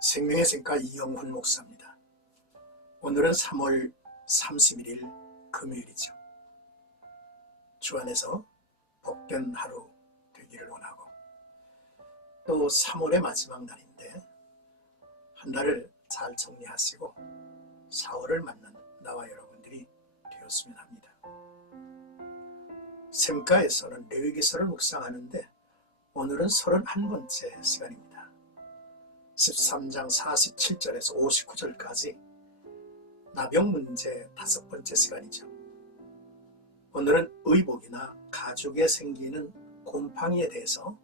생명의 샘가 이영훈 목사입니다. 오늘은 3월 31일 금요일이죠. 주 안에서 복된 하루 되기를 원하고, 또 3월의 마지막 날인데 한 달을 잘 정리하시고 4월을 맞는 나와 여러분들이 되었으면 합니다. 샘가에서는 레위기서를 묵상하는데 오늘은 31번째 시간입니다. 13장 47절에서 59절까지 나병 문제 5번째 시간이죠. 오늘은 의복이나 가죽에 생기는 곰팡이에 대해서,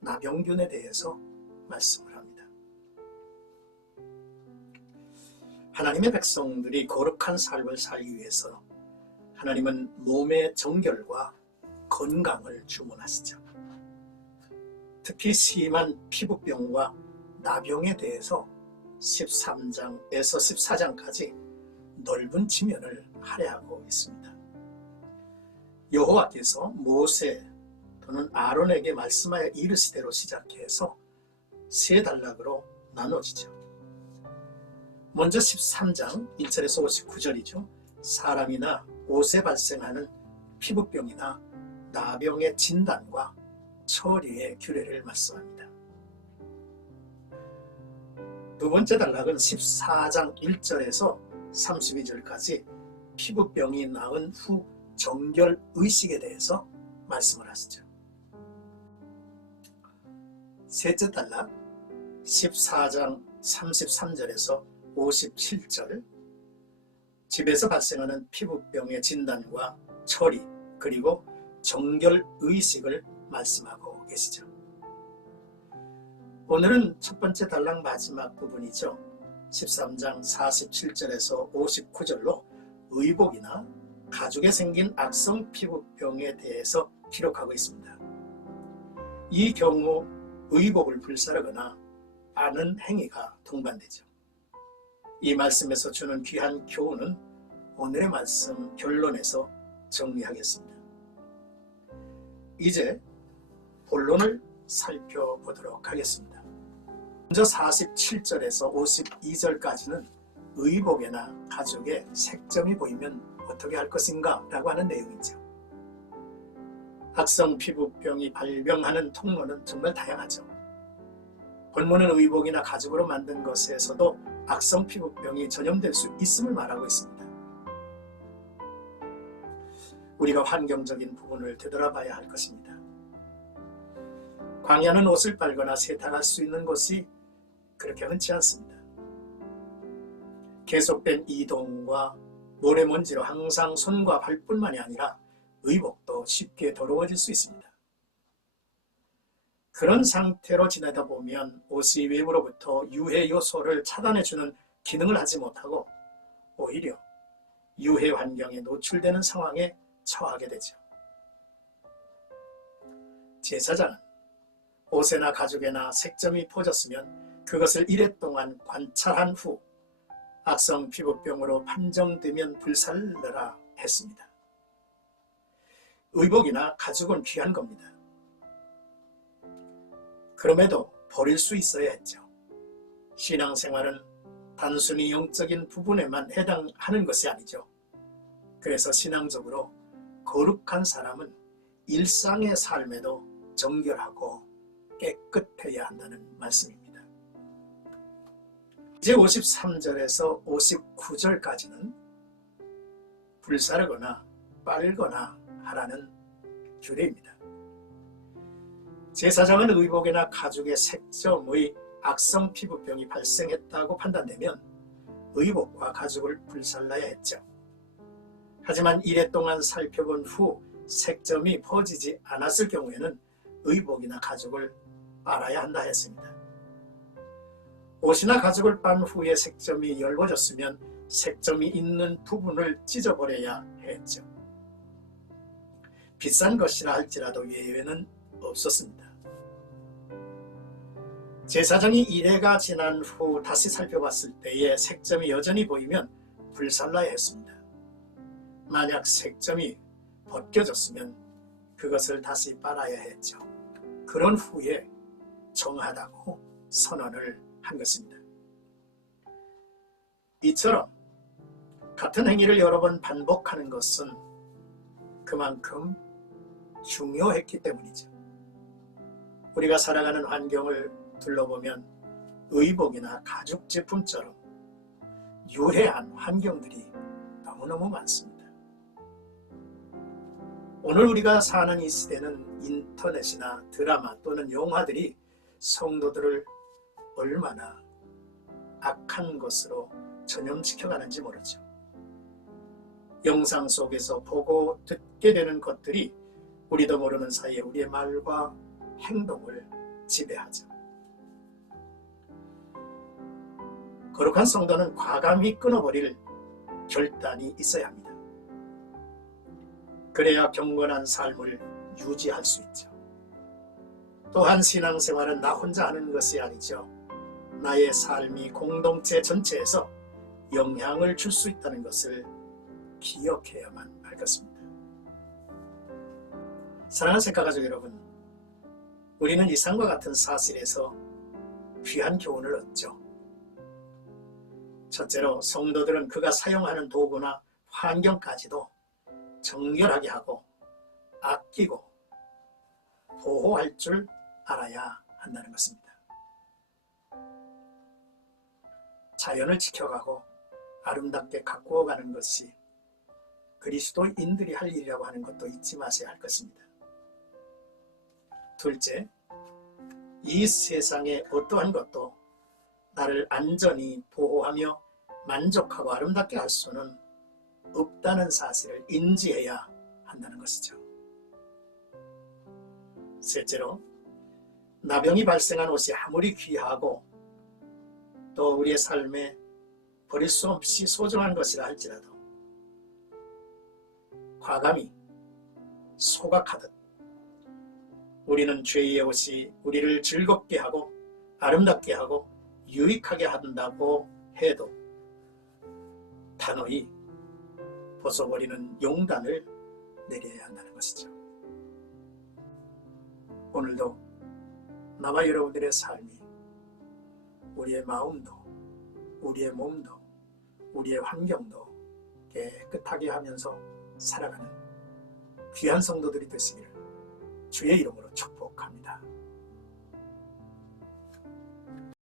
나병균에 대해서 말씀을 합니다. 하나님의 백성들이 거룩한 삶을 살기 위해서 하나님은 몸의 정결과 건강을 주문하시죠. 특히 심한 피부병과 나병에 대해서 13장에서 14장까지 넓은 지면을 할애하고 있습니다. 여호와께서 모세 또는 아론에게 말씀하여 이르시대로 시작해서 세 단락으로 나눠지죠. 먼저 13장 1절에서 59절이죠. 사람이나 옷에 발생하는 피부병이나 나병의 진단과 처리의 규례를 말씀합니다. 두 번째 단락은 14장 1절에서 32절까지 피부병이 나은 후 정결 의식에 대해서 말씀을 하시죠. 셋째 단락 14장 33절에서 57절, 집에서 발생하는 피부병의 진단과 처리 그리고 정결 의식을 말씀하고 계시죠. 오늘은 첫 번째 단락 마지막 부분이죠. 13장 47절에서 59절로 의복이나 가죽에 생긴 악성 피부병에 대해서 기록하고 있습니다. 이 경우 의복을 불사르거나 빠는 행위가 동반되죠. 이 말씀에서 주는 귀한 교훈은 오늘의 말씀 결론에서 정리하겠습니다. 이제 본론을 살펴보도록 하겠습니다. 먼저 47절에서 52절까지는 의복에나 가죽에 색점이 보이면 어떻게 할 것인가 라고 하는 내용이죠. 악성 피부병이 발병하는 통로는 정말 다양하죠. 본문은 의복이나 가죽으로 만든 것에서도 악성 피부병이 전염될 수 있음을 말하고 있습니다. 우리가 환경적인 부분을 되돌아봐야 할 것입니다. 광야는 옷을 빨거나 세탁할 수 있는 곳이 그렇게 흔치 않습니다. 계속된 이동과 모래먼지로 항상 손과 발뿐만이 아니라 의복도 쉽게 더러워질 수 있습니다. 그런 상태로 지내다 보면 옷이 외부로부터 유해 요소를 차단해주는 기능을 하지 못하고 오히려 유해 환경에 노출되는 상황에 처하게 되죠. 제사장은 옷에나 가죽에나 색점이 퍼졌으면 그것을 이랫동안 관찰한 후 악성 피부병으로 판정되면 불살르라 했습니다. 의복이나 가죽은 귀한 겁니다. 그럼에도 버릴 수 있어야 했죠. 신앙생활은 단순히 영적인 부분에만 해당하는 것이 아니죠. 그래서 신앙적으로 거룩한 사람은 일상의 삶에도 정결하고 깨끗해야 한다는 말씀입니다. 이제 53절에서 59절까지는 불사르거나 빨거나 하라는 규례입니다. 제사장은 의복이나 가죽의 색점의 악성 피부병이 발생했다고 판단되면 의복과 가죽을 불살라야 했죠. 하지만 이랫동안 살펴본 후 색점이 퍼지지 않았을 경우에는 의복이나 가죽을 빨아야 한다 했습니다. 옷이나 가죽을 빤 후에 색점이 엷어졌으면 색점이 있는 부분을 찢어버려야 했죠. 비싼 것이라 할지라도 예외는 없었습니다. 제사장이 이래가 지난 후 다시 살펴봤을 때에 색점이 여전히 보이면 불살라야 했습니다. 만약 색점이 벗겨졌으면 그것을 다시 빨아야 했죠. 그런 후에 정하다고 선언을 한 것입니다. 이처럼 같은 행위를 여러 번 반복하는 것은 그만큼 중요했기 때문이죠. 우리가 살아가는 환경을 둘러보면 의복이나 가죽 제품처럼 유해한 환경들이 너무너무 많습니다. 오늘 우리가 사는 이 시대는 인터넷이나 드라마 또는 영화들이 성도들을 얼마나 악한 것으로 전염시켜가는지 모르죠. 영상 속에서 보고 듣게 되는 것들이 우리도 모르는 사이에 우리의 말과 행동을 지배하죠. 거룩한 성도는 과감히 끊어버릴 결단이 있어야 합니다. 그래야 경건한 삶을 유지할 수 있죠. 또한 신앙생활은 나 혼자 하는 것이 아니죠. 나의 삶이 공동체 전체에서 영향을 줄 수 있다는 것을 기억해야만 알겠습니다. 사랑하는 색가가족 여러분, 우리는 이상과 같은 사실에서 귀한 교훈을 얻죠. 첫째로 성도들은 그가 사용하는 도구나 환경까지도 정결하게 하고 아끼고 보호할 줄 알아야 한다는 것입니다. 자연을 지켜가고 아름답게 가꾸어가는 것이 그리스도인들이 할 일이라고 하는 것도 잊지 마셔야 할 것입니다. 둘째, 이 세상의 어떠한 것도 나를 안전히 보호하며 만족하고 아름답게 할 수는 없다는 사실을 인지해야 한다는 것이죠. 셋째로, 나병이 발생한 옷이 아무리 귀하고 또 우리의 삶에 버릴 수 없이 소중한 것이라 할지라도 과감히 소각하듯 우리는 죄의 옷이 우리를 즐겁게 하고 아름답게 하고 유익하게 한다고 해도 단호히 벗어버리는 용단을 내려야 한다는 것이죠. 오늘도 나와 여러분들의 삶이 우리의 마음도 우리의 몸도 우리의 환경도 깨끗하게 하면서 살아가는 귀한 성도들이 되시기를 주의 이름으로 축복합니다.